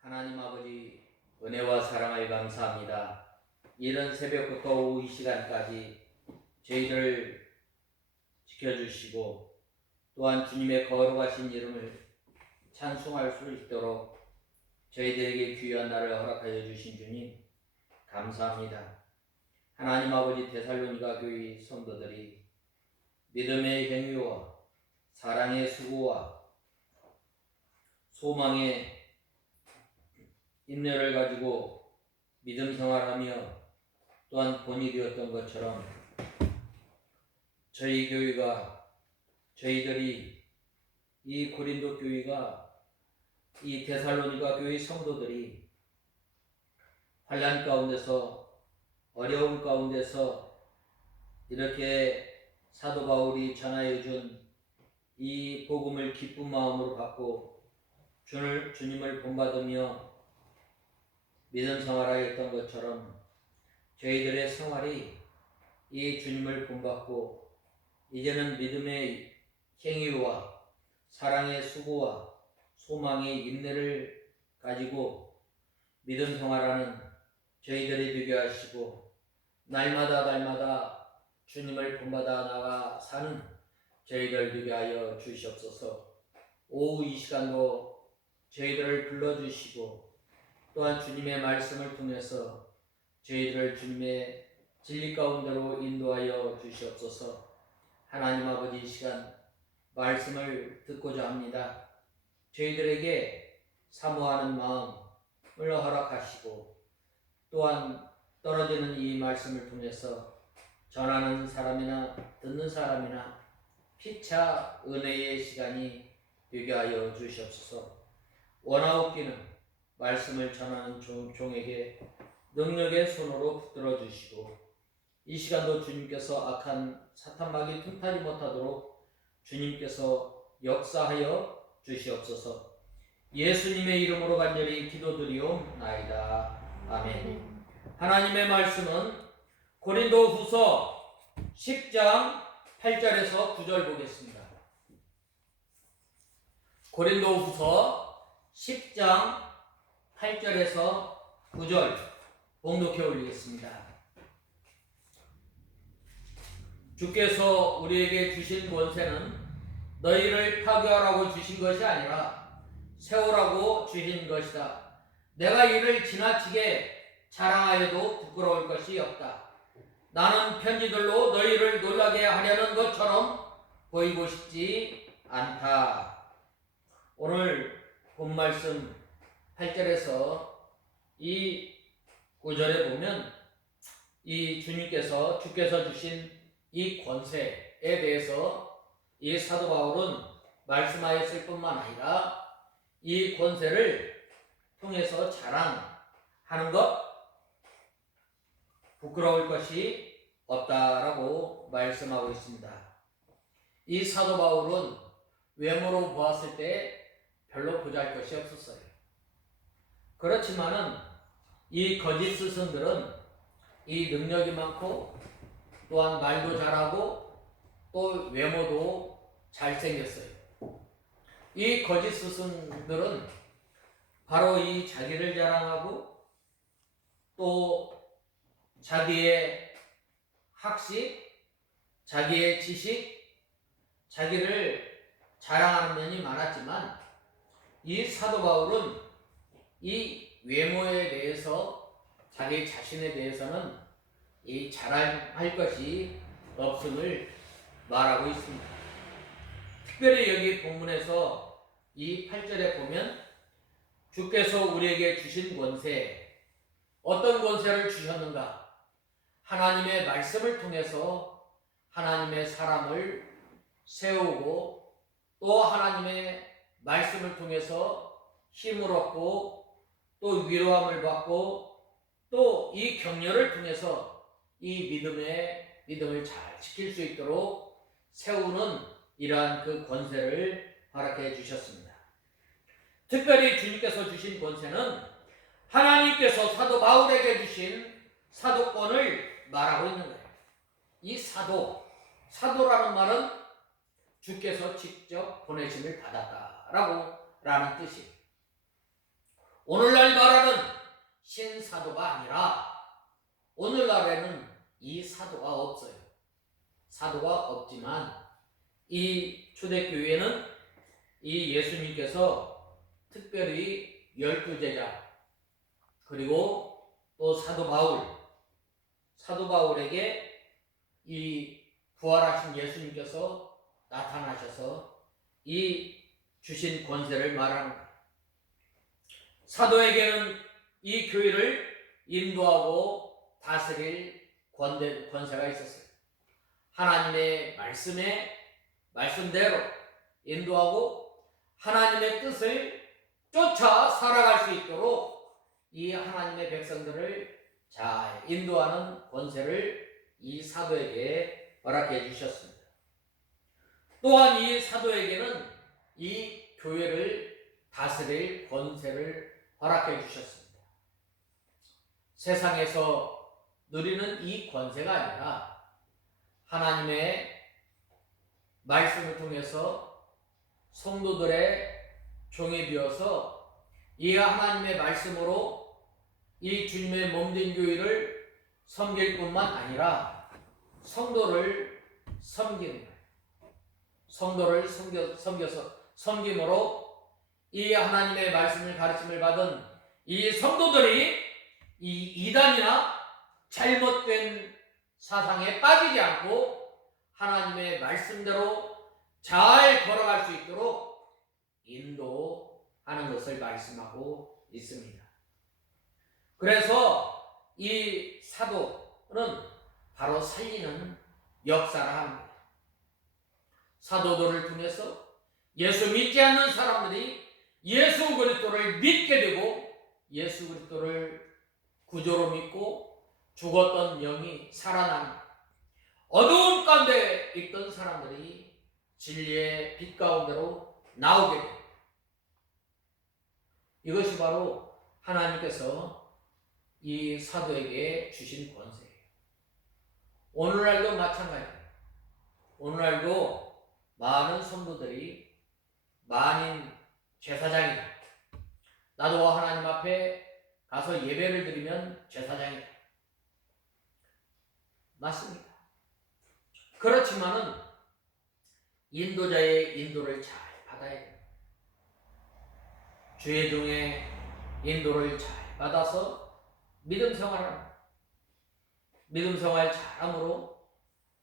하나님 아버지 은혜와 사랑을 감사합니다. 이른 새벽부터 오후 이 시간까지 저희들을 지켜주시고 또한 주님의 거룩하신 이름을 찬송할 수 있도록 저희들에게 귀한 날을 허락하여 주신 주님 감사합니다. 하나님 아버지 데살로니가 교회 성도들이 믿음의 행위와 사랑의 수고와 소망의 인내를 가지고 믿음 생활하며 또한 본이 되었던 것처럼 저희 교회가 저희들이 이 고린도 교회가 이 데살로니가 교회 성도들이 환난 가운데서 어려움 가운데서 이렇게 사도 바울이 전하여 준 이 복음을 기쁜 마음으로 받고 주님을 본받으며 믿음 생활하였던 것처럼 저희들의 생활이 이 주님을 본받고 이제는 믿음의 행위와 사랑의 수고와 소망의 인내를 가지고 믿음 생활하는 저희들이 되게 하시고 날마다 주님을 본받아 나가 사는 저희들 되게 하여 주시옵소서. 오후 이 시간도 저희들을 불러주시고 또한 주님의 말씀을 통해서 저희들을 주님의 진리 가운데로 인도하여 주시옵소서. 하나님 아버지 이 시간 말씀을 듣고자 합니다. 저희들에게 사모하는 마음을 허락하시고 또한 떨어지는 이 말씀을 통해서 전하는 사람이나 듣는 사람이나 피차 은혜의 시간이 되게 하여 주시옵소서. 원하옵기는 말씀을 전하는 종에게 능력의 손으로 붙들어 주시고 이 시간도 주님께서 악한 사탄마귀 틈타지 못하도록 주님께서 역사하여 주시옵소서. 예수님의 이름으로 간절히 기도드리옵나이다. 아멘. 하나님의 말씀은 고린도후서 10장 8절에서 9절 보겠습니다. 고린도후서 10장 8절에서 9절 봉독해 올리겠습니다. 주께서 우리에게 주신 권세는 너희를 파괴하라고 주신 것이 아니라 세우라고 주신 것이다. 내가 이를 지나치게 자랑하여도 부끄러울 것이 없다. 나는 편지들로 너희를 놀라게 하려는 것처럼 보이고 싶지 않다. 오늘 본 말씀 8절에서 이 9절에 보면 이 주께서 주신 이 권세에 대해서 이 사도 바울은 말씀하였을 뿐만 아니라 이 권세를 통해서 자랑하는 것 부끄러울 것이 없다라고 말씀하고 있습니다. 이 사도 바울은 외모로 보았을 때 별로 보잘것이 없었어요. 그렇지만은 이 거짓 스승들은 이 능력이 많고 또한 말도 잘하고 또 외모도 잘생겼어요. 이 거짓 스승들은 바로 이 자기를 자랑하고 또 자기의 학식, 자기의 지식, 자기를 자랑하는 면이 많았지만 이 사도 바울은 이 외모에 대해서 자기 자신에 대해서는 이 자랑할 것이 없음을 말하고 있습니다. 특별히 여기 본문에서 이 8절에 보면 주께서 우리에게 주신 권세, 어떤 권세를 주셨는가? 하나님의 말씀을 통해서 하나님의 사람을 세우고 또 하나님의 말씀을 통해서 힘을 얻고 또 위로함을 받고 또 이 격려를 통해서 이 믿음을 잘 지킬 수 있도록 세우는 이러한 그 권세를 허락해 주셨습니다. 특별히 주님께서 주신 권세는 하나님께서 사도 바울에게 주신 사도권을 말하고 있는 거예요. 이 사도라는 말은 주께서 직접 보내심을 받았다라는 뜻이에요. 오늘날 말하는 신사도가 아니라 오늘날에는 이 사도가 없어요. 사도가 없지만 이 초대교회는 이 예수님께서 특별히 12제자 그리고 또 사도 바울에게 이 부활하신 예수님께서 나타나셔서 이 주신 권세를 말하는 거예요. 사도에게는 이 교회를 인도하고 다스릴 권세가 있었어요. 하나님의 말씀대로 인도하고 하나님의 뜻을 쫓아 살아갈 수 있도록 이 하나님의 백성들을 잘 인도하는 권세를 이 사도에게 허락해 주셨습니다. 또한 이 사도에게는 이 교회를 다스릴 권세를 허락해 주셨습니다. 세상에서 누리는 이 권세가 아니라 하나님의 말씀을 통해서 성도들의 종이 되어서 이 하나님의 말씀으로 이 주님의 몸된 교회를 섬길 뿐만 아니라 성도를 섬기는 거예요. 성도를 섬김으로 이 하나님의 말씀을 가르침을 받은 이 성도들이 이 이단이나 잘못된 사상에 빠지지 않고 하나님의 말씀대로 잘 걸어갈 수 있도록 인도하는 것을 말씀하고 있습니다. 그래서 이 사도는 바로 살리는 역사를 하는 거예요. 사도들을 통해서 예수 믿지 않는 사람들이 예수 그리스도를 믿게 되고 예수 그리스도를 구조로 믿고 죽었던 영이 살아나는 어두운 가운데 있던 사람들이 진리의 빛 가운데로 나오게 됩니다. 이것이 바로 하나님께서 이 사도에게 주신 권세예요. 오늘날도 마찬가지예요. 오늘날도 많은 성도들이 만인 제사장이다. 나도 하나님 앞에 가서 예배를 드리면 제사장이다. 맞습니다. 그렇지만은 인도자의 인도를 잘 받아야 돼요. 주의 종의 인도를 잘 받아서 믿음 생활을 믿음 생활 잘함으로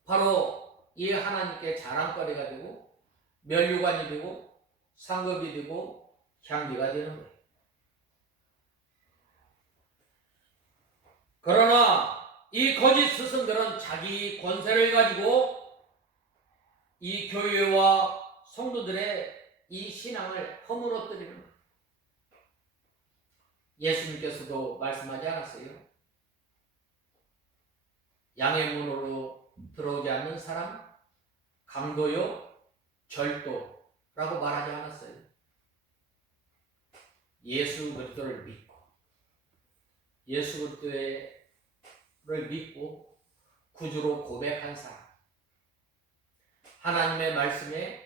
바로 이 하나님께 자랑거리가 되고 면류관이 되고 상급이 되고 향기가 되는 거예요. 그러나 이 거짓 스승들은 자기 권세를 가지고 이 교회와 성도들의 이 신앙을 허물어뜨리는 거예요. 예수님께서도 말씀하지 않았어요? 양의 문으로 들어오지 않는 사람 강도요 절도라고 말하지 않았어요? 예수 그리스도를 믿고 예수 그리스도를 믿고 구주로 고백한 사람, 하나님의 말씀에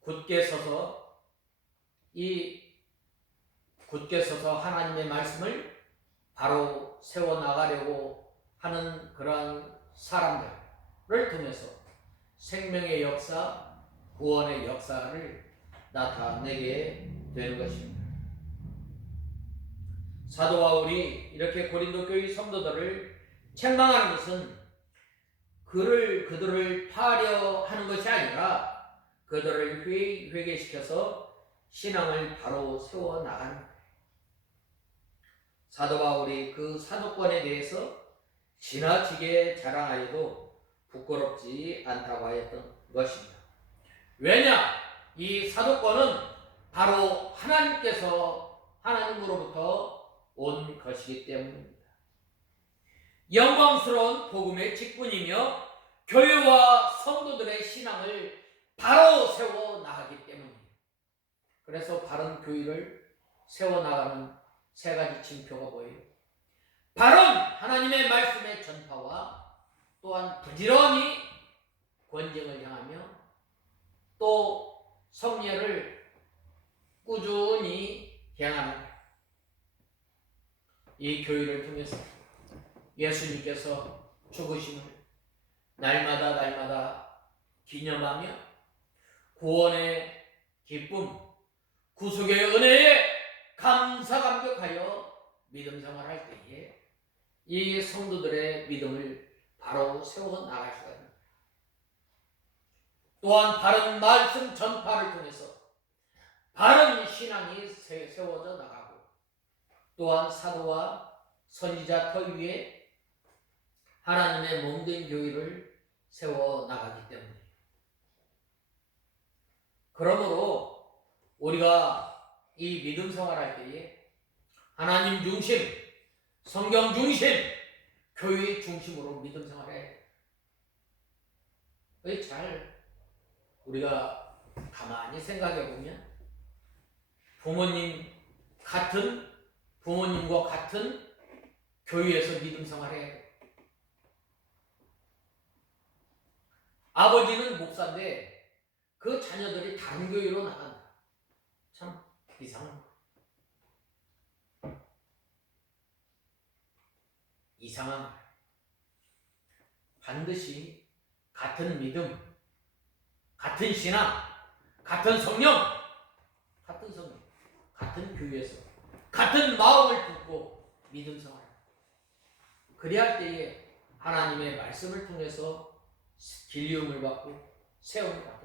굳게 서서 하나님의 말씀을 바로 세워나가려고 하는 그런 사람들을 통해서 생명의 역사, 구원의 역사를 나타내게 되는 것입니다. 사도 바울이 이렇게 고린도 교회 성도들을 책망하는 것은 그들을 파하려 하는 것이 아니라 그들을 회개시켜서 신앙을 바로 세워나가는 거예요. 사도 바울이 그 사도권에 대해서 지나치게 자랑하여도 부끄럽지 않다고 하였던 것입니다. 왜냐? 이 사도권은 바로 하나님으로부터 온 것이기 때문입니다. 영광스러운 복음의 직분이며 교회와 성도들의 신앙을 바로 세워나가기 때문입니다. 그래서 바른 교회를 세워나가는 세 가지 징표가 뭐예요? 바른 하나님의 말씀의 전파와 또한 부지런히 권쟁을 향하며 또 성례를 꾸준히 행하는 이 교회를 통해서 예수님께서 죽으심을 날마다 기념하며 구원의 기쁨, 구속의 은혜에 감사감격하여 믿음 생활할 때에 이 성도들의 믿음을 바로 세워 나갈 수가 있습니다. 또한 바른 말씀 전파를 통해서 바른 신앙이 세워져 나가고, 또한 사도와 선지자 터 위에 하나님의 몸된 교회를 세워 나가기 때문에, 그러므로 우리가 이 믿음 생활할 때에 하나님 중심, 성경 중심, 교회 중심으로 믿음 생활해. 잘 우리가 가만히 생각해 보면 부모님과 같은 교회에서 믿음 생활해. 아버지는 목사인데 그 자녀들이 다른 교회로 나간다. 참 이상한 말. 반드시 같은 믿음, 같은 신앙, 같은 성령, 같은 교회에서 같은 마음을 품고 믿음 생활. 그래야 할 때에 하나님의 말씀을 통해서 길리움을 받고 세움을 받고,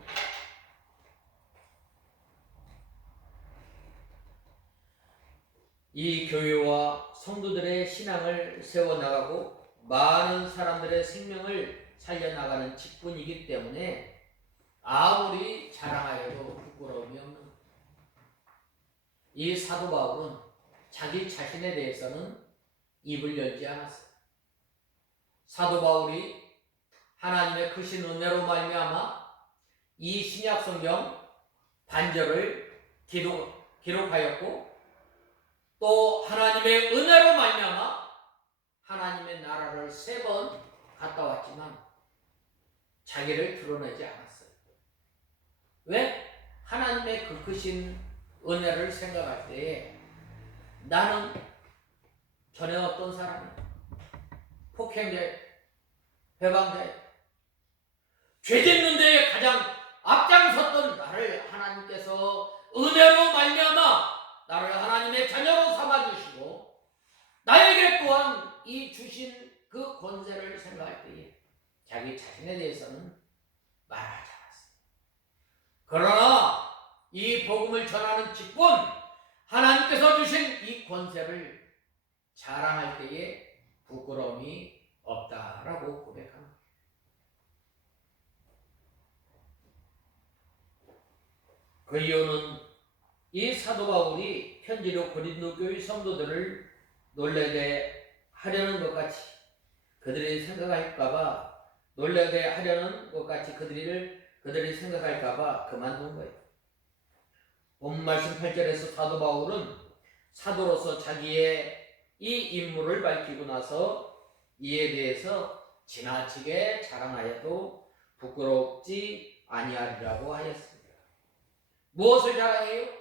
이 교회와 성도들의 신앙을 세워나가고 많은 사람들의 생명을 살려나가는 직분이기 때문에 아무리 자랑하여도 부끄러움이 없는 것. 이 사도 바울은 자기 자신에 대해서는 입을 열지 않았어요. 사도 바울이 하나님의 크신 은혜로 말미암아 이 신약 성경 반절을 기록하였고, 또 하나님의 은혜로 말미암아 하나님의 나라를 3번 갔다 왔지만 자기를 드러내지 않았어요. 왜? 하나님의 그 크신 은혜를 생각할 때에 나는 전에 어떤 사람이 폭행자예요, 배방자예요, 죄 짓는 데에 가장 앞장섰던 나를 하나님께서 은혜로 말미암아 나를 하나님의 자녀로 삼아주시고 나에게 또한 이 주신 그 권세를 생각할 때에 자기 자신에 대해서는 말하지 않았어요. 그러나 이 복음을 전하는 직분, 하나님께서 주신 이 권세를 자랑할 때에 부끄러움이 없다라고 고백합니다. 그 이유는 이 사도 바울이 편지로 고린도 교회 성도들을 놀라게 하려는 것 같이 그들이 생각할까봐, 놀라게 하려는 것 같이 그들이 생각할까봐 그만둔 거예요. 본 말씀 8절에서 사도 바울은 사도로서 자기의 이 임무를 밝히고 나서 이에 대해서 지나치게 자랑하여도 부끄럽지 아니하리라고 하였습니다. 무엇을 자랑해요?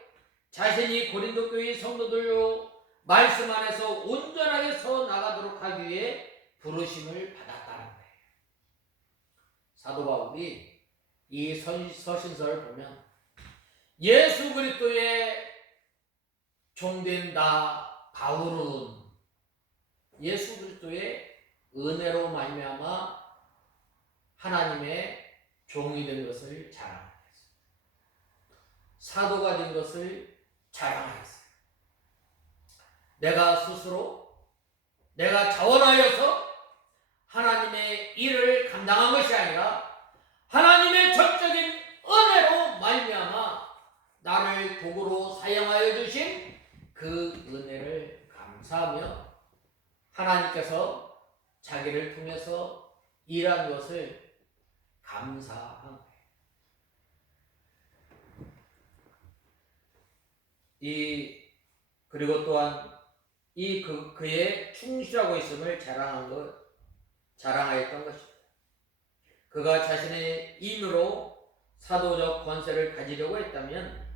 자신이 고린도 교회 성도들로 말씀 안에서 온전하게 서 나가도록 하기 위해 부르심을 받았다는 거예요. 사도 바울이 이 서신서를 보면 예수 그리스도의 종된 나 바울은 예수 그리스도의 은혜로 말미암아 하나님의 종이 된 것을 자랑하였어요. 사도가 된 것을 자랑하였어요. 내가 스스로 내가 자원하여서 하나님의 일을 감당한 것이 아니라 하나님의 전적인 은혜로 말미암아 나를 도구로 사용하여 주신 그 은혜를 감사하며 하나님께서 자기를 통해서 일한 것을 감사한 거예요. 그리고 또한 그의 충실하고 있음을 자랑하였던 것입니다. 그가 자신의 힘으로 사도적 권세를 가지려고 했다면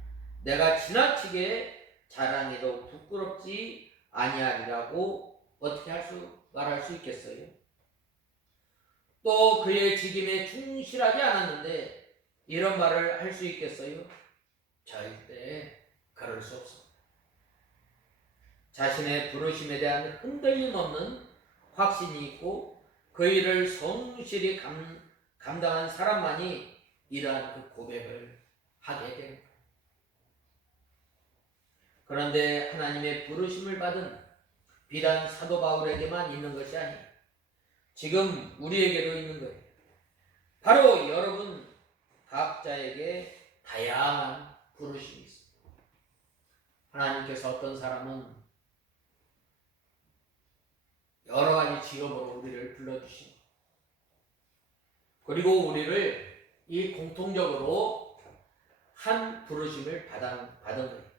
내가 지나치게 자랑해도 부끄럽지 아니하리라고 어떻게 말할 수 있겠어요? 또 그의 직임에 충실하지 않았는데 이런 말을 할 수 있겠어요? 절대 그럴 수 없습니다. 자신의 부르심에 대한 흔들림 없는 확신이 있고 그 일을 성실히 감당한 사람만이 이러한 그 고백을 하게 되는 거예요. 그런데 하나님의 부르심을 받은 비단 사도 바울에게만 있는 것이 아니에요. 지금 우리에게도 있는 거예요. 바로 여러분 각자에게 다양한 부르심이 있습니다. 하나님께서 어떤 사람은 여러 가지 직업으로 우리를 불러주신, 그리고 우리를 이 공통적으로 한 부르심을 받은 거예요.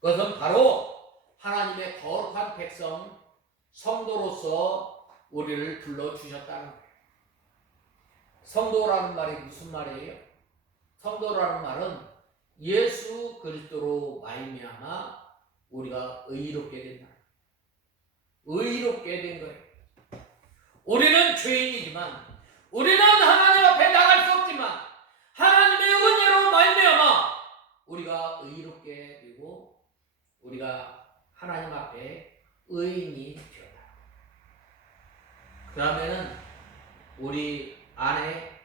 그것은 바로 하나님의 거룩한 백성, 성도로서 우리를 불러주셨다는 거예요. 성도라는 말이 무슨 말이에요? 성도라는 말은 예수 그리스도로 말미암아 우리가 의롭게 된다. 의롭게 된 거예요. 우리는 죄인이지만, 우리는 하나님 앞에 나갈 수 없지만 하나님의 은혜로 말미암아 우리가 의롭게 되고 우리가 하나님 앞에 의인이 되었다. 그러면은 우리 안에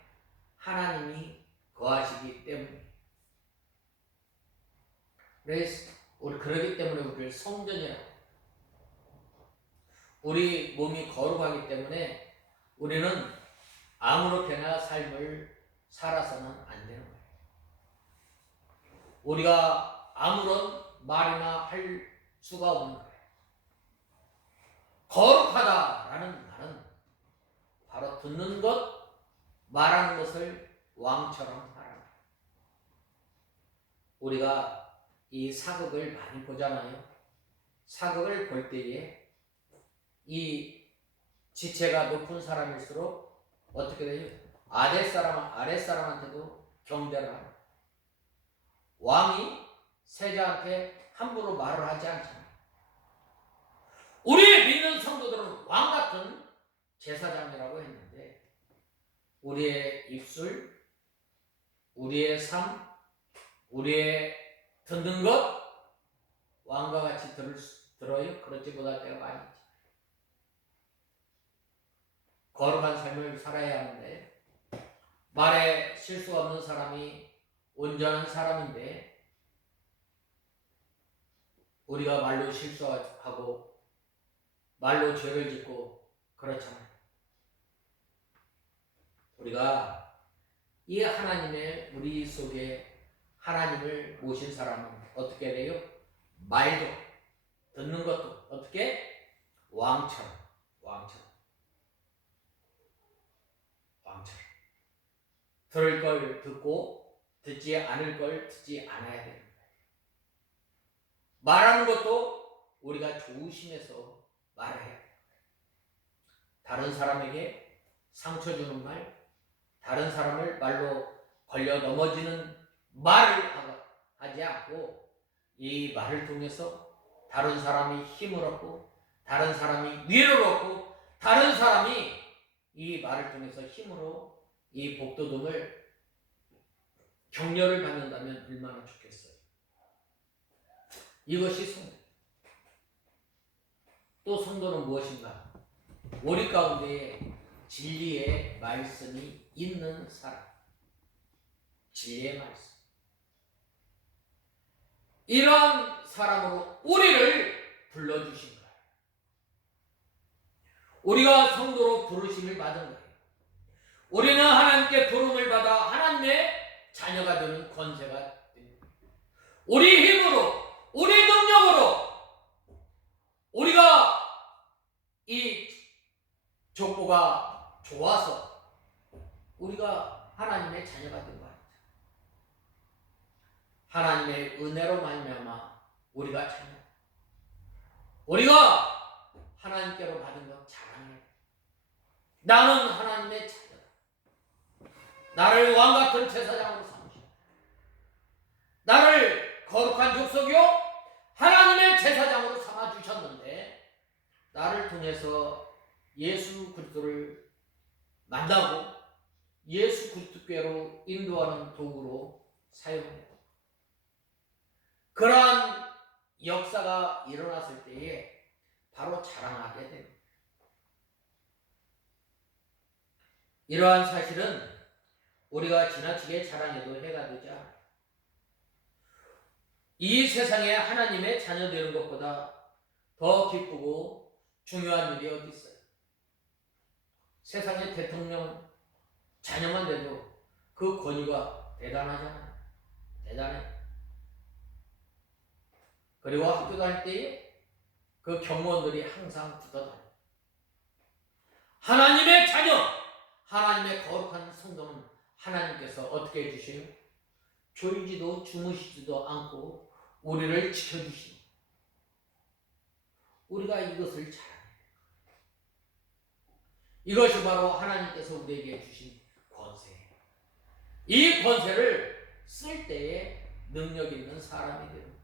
하나님이 거하시기 때문에, 그래서 그러기 때문에 우리를 성전이라고, 우리 몸이 거룩하기 때문에 우리는 아무렇게나 삶을 살아서는 안 되는 거예요. 우리가 아무런 말이나 할 수가 없는 거예요. 거룩하다라는 말은 바로 듣는 것, 말하는 것을 왕처럼 하라는 거예요. 우리가 이 사극을 많이 보잖아요. 사극을 볼 때에 이 지체가 높은 사람일수록 어떻게 돼요? 아랫사람한테도 경배를 하는 거예요. 왕이 세자한테 함부로 말을 하지 않잖아요. 우리 믿는 성도들은 왕 같은 제사장이라고 했는데 우리의 입술, 우리의 삶, 우리의 듣는 것 왕과 같이 들어요? 그렇지 못할 때가 많이 있죠. 거룩한 삶을 살아야 하는데 말에 실수가 없는 사람이 온전한 사람인데 우리가 말로 실수하고 말로 죄를 짓고 그렇잖아요. 우리가 이 하나님의 우리 속에 하나님을 모신 사람은 어떻게 돼요? 말도 듣는 것도 어떻게? 왕처럼 들을 걸 듣고 듣지 않을 걸 듣지 않아야 됩니다. 말하는 것도 우리가 조심해서 말을 해야 돼요. 다른 사람에게 상처 주는 말, 다른 사람을 말로 걸려 넘어지는 말을 하지 않고 이 말을 통해서 다른 사람이 힘을 얻고 다른 사람이 위로를 얻고 다른 사람이 이 말을 통해서 힘으로 이 복도등을 격려를 받는다면 얼마나 좋겠어요. 이것이 성도. 또 성도는 무엇인가? 우리 가운데 진리의 말씀이 있는 사람. 진리의 말씀. 이런 사람으로 우리를 불러주신 거예요. 우리가 성도로 부르심을 받은 거예요. 우리는 하나님께 부름을 받아 하나님의 자녀가 되는 권세가 됩니다. 우리 힘으로, 우리 능력으로 우리가 이 족보가 좋아서 우리가 하나님의 자녀가 된 거예요. 하나님의 은혜로 말미암아 우리가 자녀. 우리가 하나님께로 받은 것 자랑해. 나는 하나님의 자녀다. 나를 왕같은 제사장으로 삼으시고 나를 거룩한 족속이요 하나님의 제사장으로 삼아주셨다. 나를 통해서 예수 그리스도를 만나고 예수 그리스도께로 인도하는 도구로 사용해요. 그러한 역사가 일어났을 때에 바로 자랑하게 됩니다. 이러한 사실은 우리가 지나치게 자랑해도 해가 되지 않아요. 이 세상에 하나님의 자녀 되는 것보다 더 기쁘고 중요한 일이 어디 있어요? 세상의 대통령 자녀만 돼도 그 권위가 대단하잖아요. 대단해. 그리고 학교 다닐 때에 그 경무원들이 항상 붙어다녀요. 하나님의 자녀, 하나님의 거룩한 성도는 하나님께서 어떻게 해주세요? 졸지도 주무시지도 않고 우리를 지켜주시니 우리가 이것을 잘 알아요. 이것이 바로 하나님께서 우리에게 주신 권세예요. 이 권세를 쓸 때에 능력 있는 사람이 되는 거예요.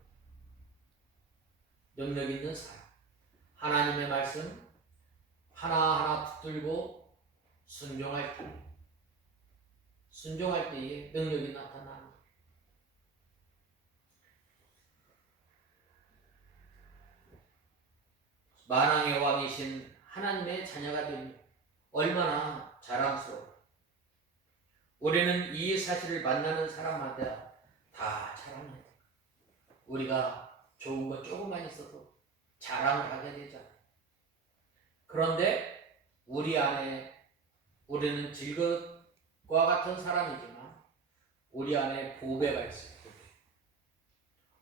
능력 있는 사람. 하나님의 말씀 하나하나 붙들고 순종할 때에 능력이 나타나는 거예요. 만왕의 왕이신 하나님의 자녀가 되니 얼마나 자랑스러워. 우리는 이 사실을 만나는 사람마다 다 자랑해요. 우리가 좋은 것 조금만 있어도 자랑을 하게 되잖아요. 그런데 우리 안에 우리는 질것과 같은 사람이지만 우리 안에 보배가 있어요.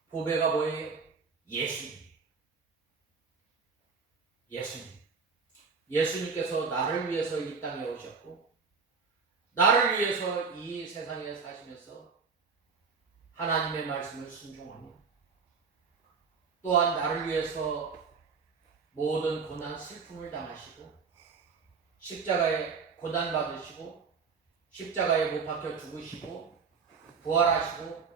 보배가 뭐예요? 예수님. 예수님께서 나를 위해서 이 땅에 오셨고 나를 위해서 이 세상에 사시면서 하나님의 말씀을 순종하며 또한 나를 위해서 모든 고난 슬픔을 당하시고 십자가에 고난 받으시고 십자가에 못 박혀 죽으시고 부활하시고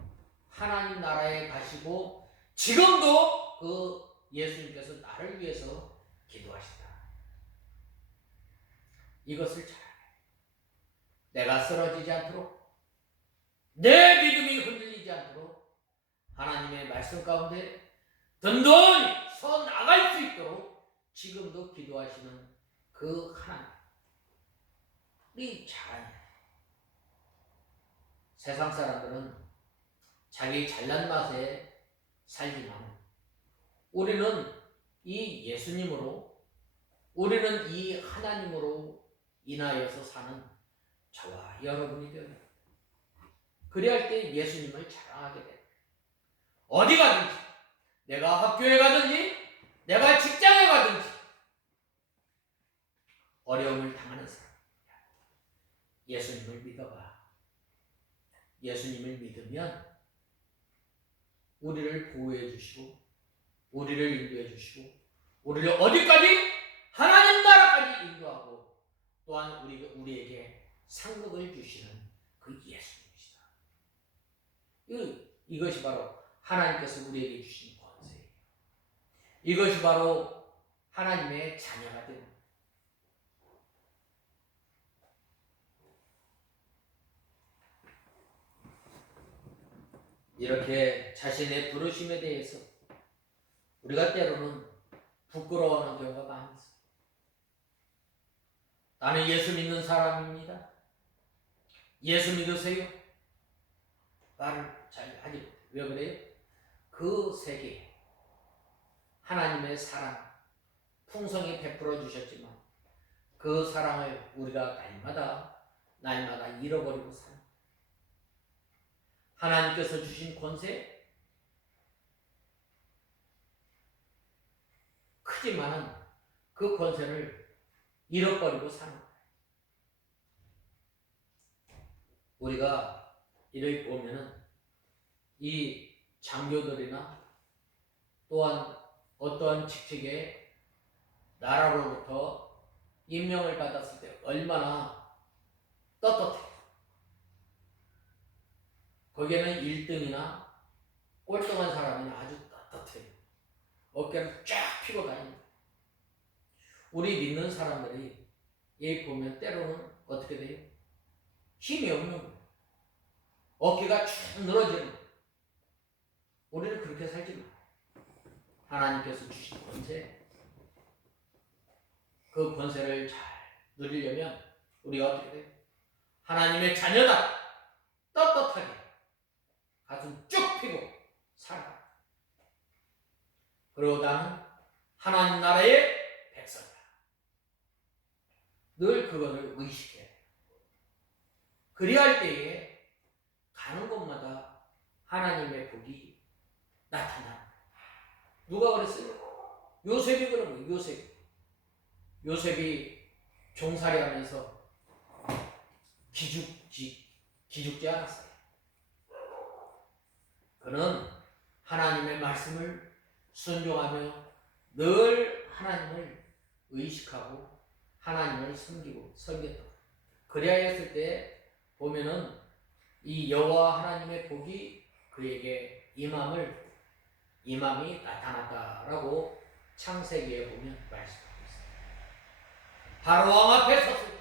하나님 나라에 가시고 지금도 그 예수님께서 나를 위해서 기도하신다. 이것을 잘 알아요. 내가 쓰러지지 않도록 내 믿음이 흔들리지 않도록 하나님의 말씀 가운데 든든히 서 나갈 수 있도록 지금도 기도하시는 그 하나님이 잘 알아요. 세상 사람들은 자기 잘난 맛에 살지만 우리는 이 예수님으로 우리는 이 하나님으로 인하여서 사는 저와 여러분이 되어요. 그래야 때 예수님을 자랑하게 돼요. 어디 가든지 내가 학교에 가든지 내가 직장에 가든지 어려움을 당하는 사람 예수님을 믿어봐. 예수님을 믿으면 우리를 보호해 주시고 우리를 인도해 주시고 우리를 어디까지? 하나님 나라까지 인도하고 또한 우리에게 상급을 주시는 그 예수님이시다. 이것이 바로 하나님께서 우리에게 주신 권세예요. 이것이 바로 하나님의 자녀가 되는 거예요. 이렇게 자신의 부르심에 대해서 우리가 때로는 부끄러워하는 경우가 많이 있어요. 나는 예수 믿는 사람입니다. 예수 믿으세요? 말을 잘 하지 못해요. 왜 그래요? 그 세계 하나님의 사랑 풍성히 베풀어 주셨지만 그 사랑을 우리가 날마다 잃어버리고 사는 하나님께서 주신 권세 크지만은 그 권세를 잃어버리고 사는 거예요. 우리가 이를 보면은 이 장교들이나 또한 어떠한 직책에 나라로부터 임명을 받았을 때 얼마나 떳떳해요. 거기에는 1등이나 꼴등한 사람이나 아주 떳떳해요. 어깨를 쫙 펴고 다닙니다. 우리 믿는 사람들이 이 보면 때로는 어떻게 돼요? 힘이 없는 거예요. 어깨가 쭉 늘어지는 거예요. 우리는 그렇게 살지 마. 하나님께서 주신 권세, 그 권세를 잘 누리려면 우리가 어떻게 돼요? 하나님의 자녀다. 떳떳하게 가슴 쭉 펴고 살아. 그리고 나는 하나님 나라의 백성이다. 늘 그것을 의식해. 그리할 때에 가는 곳마다 하나님의 복이 나타나. 누가 그랬어요? 요셉이 그런 거예요. 요셉이 종살이 하면서 기죽지 않았어요. 그는 하나님의 말씀을 순종하며 늘 하나님을 의식하고 하나님을 섬겼다. 그리하였을 때 보면은 이 여호와 하나님의 복이 그에게 임함이 나타났다라고 창세기에 보면 말씀하고 있습니다. 바로 왕 앞에 섰을 때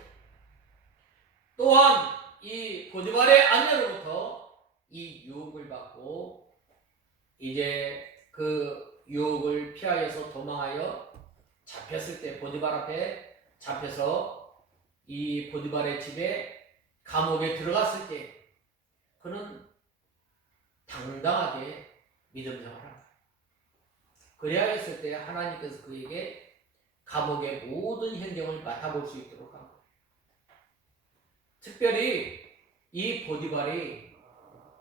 또한 이 보디발의 아내로부터 이 유혹을 받고 이제 그 유혹을 피하여서 도망하여 잡혔을 때 보디발 앞에 잡혀서 이 보디발의 집에 감옥에 들어갔을 때 그는 당당하게 믿음 생활합니다. 그리하였을 때 하나님께서 그에게 감옥의 모든 행정을 맡아볼 수 있도록 합니다. 특별히 이 보디발이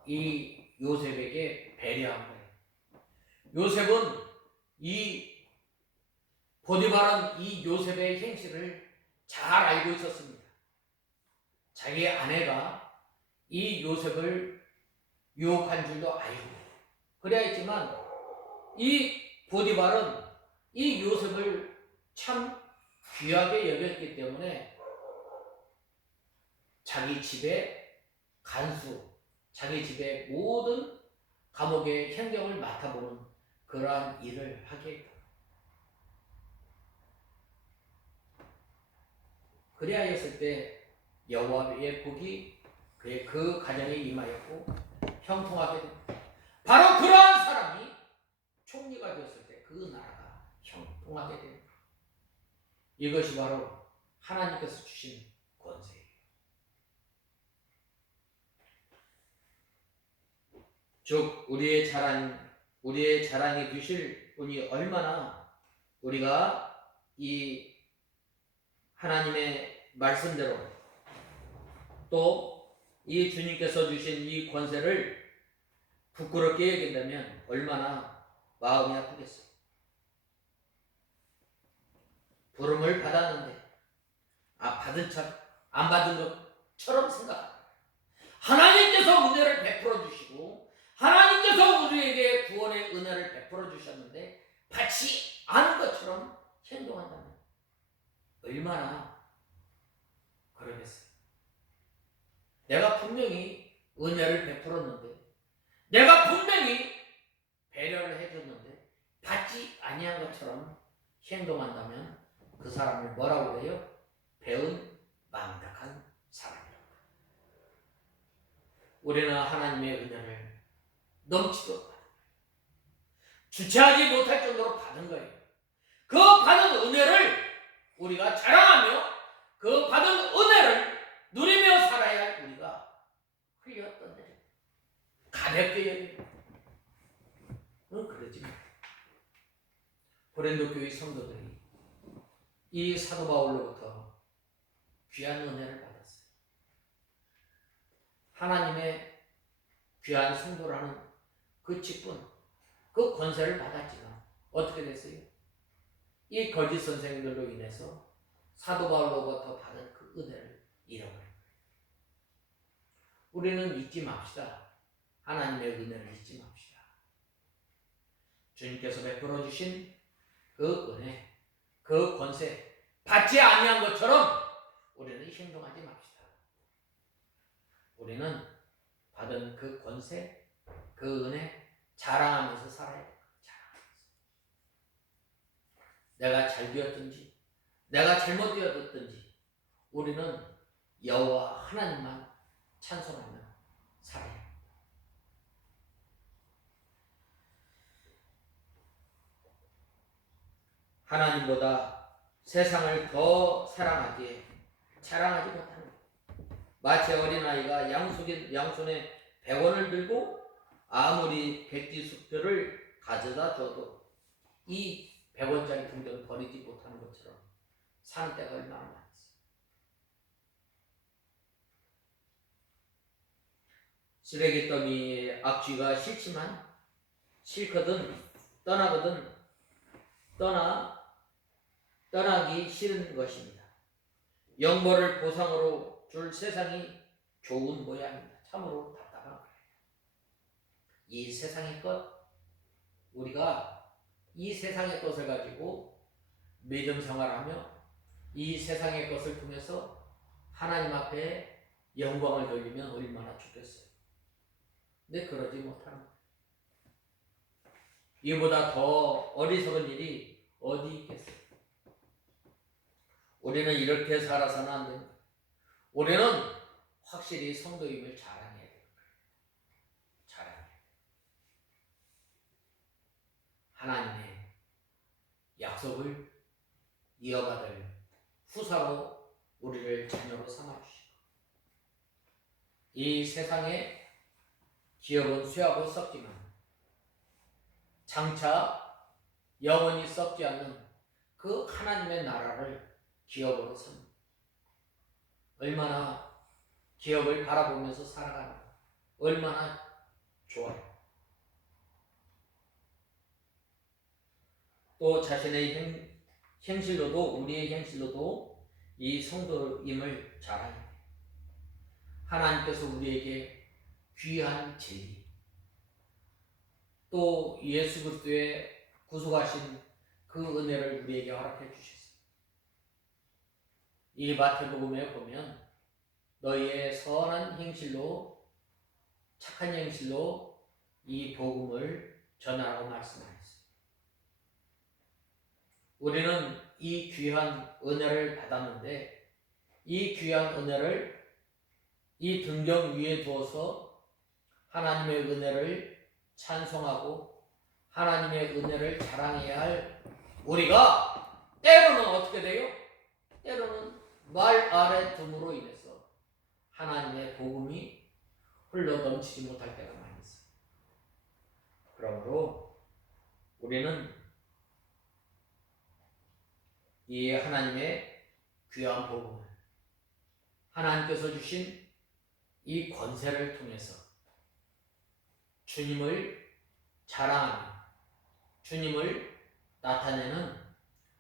이 요셉에게 배려한 거예요. 보디발은 이 요셉의 행실을 잘 알고 있었습니다. 자기 아내가 이 요셉을 유혹한 줄도 알고 그래야 했지만 이 보디발은 이 요셉을 참 귀하게 여겼기 때문에 자기 집의 간수, 자기 집의 모든 감옥의 행정을 맡아보는 그러한 일을 하게 했다. 그리하였을 때 여호와의 복이 그의 그 가정에 임하였고 형통하게 됩니다. 바로 그러한 사람이 총리가 되었을 때 그 나라가 형통하게 됩니다. 이것이 바로 하나님께서 주신 권세예요. 즉 우리의 자랑이 되실 분이 얼마나 우리가 이 하나님의 말씀대로 또 이 주님께서 주신 이 권세를 부끄럽게 여긴다면 얼마나 마음이 아프겠어요. 부름을 받았는데 받은 척 안 받은 것처럼 생각합니다. 하나님께서 은혜를 베풀어 주시고 하나님께서 우리에게 구원의 은혜를 베풀어 주셨는데 받지 않은 것처럼 행동한다면 얼마나 그러겠어요. 내가 분명히 은혜를 베풀었는데 내가 분명히 배려를 해줬는데 받지 아니한 것처럼 행동한다면 그 사람을 뭐라고 해요? 배은 망tak한 사람이라고. 우리는 하나님의 은혜를 넘치도록 받은 거예요. 주체하지 못할 정도로 받은 거예요. 그 받은 은혜를 우리가 자랑하며 그 받은 은혜를 누리며 살아야 할 우리가 흘렸던 데 가볍게 여기고 그러지 마. 고린도 교회 성도들이 이 사도 바울로부터 귀한 은혜를 받았어요. 하나님의 귀한 성도라는 그 직분, 그 권세를 받았지만 어떻게 됐어요? 이 거짓 선생들로 인해서 사도 바울로부터 받은 그 은혜를 잃어버린 거예요. 우리는 잊지 맙시다. 하나님의 은혜를 잊지 맙시다. 주님께서 베풀어 주신 그 은혜, 그 권세 받지 아니한 것처럼 우리는 행동하지 맙시다. 우리는 받은 그 권세, 그 은혜 자랑하면서 살아야 돼요. 자랑하면서. 내가 잘 되었든지 내가 잘못 되었든지 우리는 여호와 하나님만 찬송하며 살아야 합니다. 하나님보다 세상을 더 사랑하기에 자랑하지 못하는 것. 마치 어린아이가 양손에 100원을 들고 아무리 백지수표를 가져다 줘도 이 100원짜리 동전을 버리지 못하는 것처럼 사는 때가 얼마나 많았어요. 쓰레기 더미에 악취가 싫지만 싫거든 떠나기 싫은 것입니다. 영벌을 보상으로 줄 세상이 좋은 모양입니다. 참으로 답답한 거예요. 이 세상의 것, 우리가 이 세상의 것을 가지고 믿음 생활하며 이 세상의 것을 통해서 하나님 앞에 영광을 돌리면 얼마나 좋겠어요. 근데 그러지 못하는 거예요. 이보다 더 어리석은 일이 어디 있겠어요. 우리는 이렇게 살아서는 안 됩니다. 우리는 확실히 성도임을 자랑해야 돼요. 자랑해야 돼요. 하나님의 약속을 이어받을 후사로 우리를 자녀로 삼아주시고 이 세상에 기업은 쇠하고 썩지만 장차 영원히 썩지 않는 그 하나님의 나라를 기업으로 삽니다. 얼마나 기업을 바라보면서 살아가는 얼마나 좋아요. 또 자신의 행실로도 우리의 행실로도 이 성도임을 자랑해야 돼요. 하나님께서 우리에게 귀한 진리 또 예수 그리스도의 구속하신 그 은혜를 우리에게 허락해 주셨습니다. 이 마태복음에 보면 너희의 선한 행실로 착한 행실로 이 복음을 전하라고 말씀하셨습니다. 우리는 이 귀한 은혜를 받았는데 이 귀한 은혜를 이 등경 위에 두어서 하나님의 은혜를 찬송하고 하나님의 은혜를 자랑해야 할 우리가 때로는 어떻게 돼요? 때로는 말 아래 둠으로 인해서 하나님의 복음이 흘러 넘치지 못할 때가 많이 있어요. 그러므로 우리는 이 하나님의 귀한 복음을 하나님께서 주신 이 권세를 통해서 주님을 자랑하며 주님을 나타내는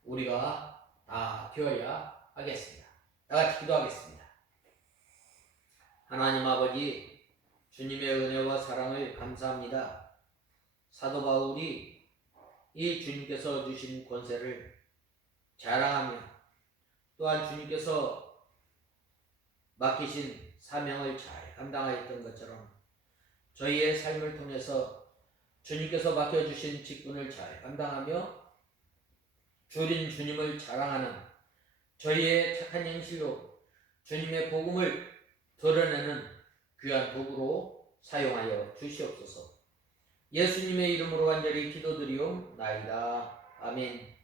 우리가 다 되어야 하겠습니다. 다 같이 기도하겠습니다. 하나님 아버지, 주님의 은혜와 사랑을 감사합니다. 사도 바울이 이 주님께서 주신 권세를 자랑하며 또한 주님께서 맡기신 사명을 잘 감당하였던 것처럼 저희의 삶을 통해서 주님께서 맡겨주신 직분을 잘 감당하며 주린 주님을 자랑하는 저희의 착한 행실로 주님의 복음을 드러내는 귀한 도구로 사용하여 주시옵소서. 예수님의 이름으로 간절히 기도드리옵나이다. 아멘.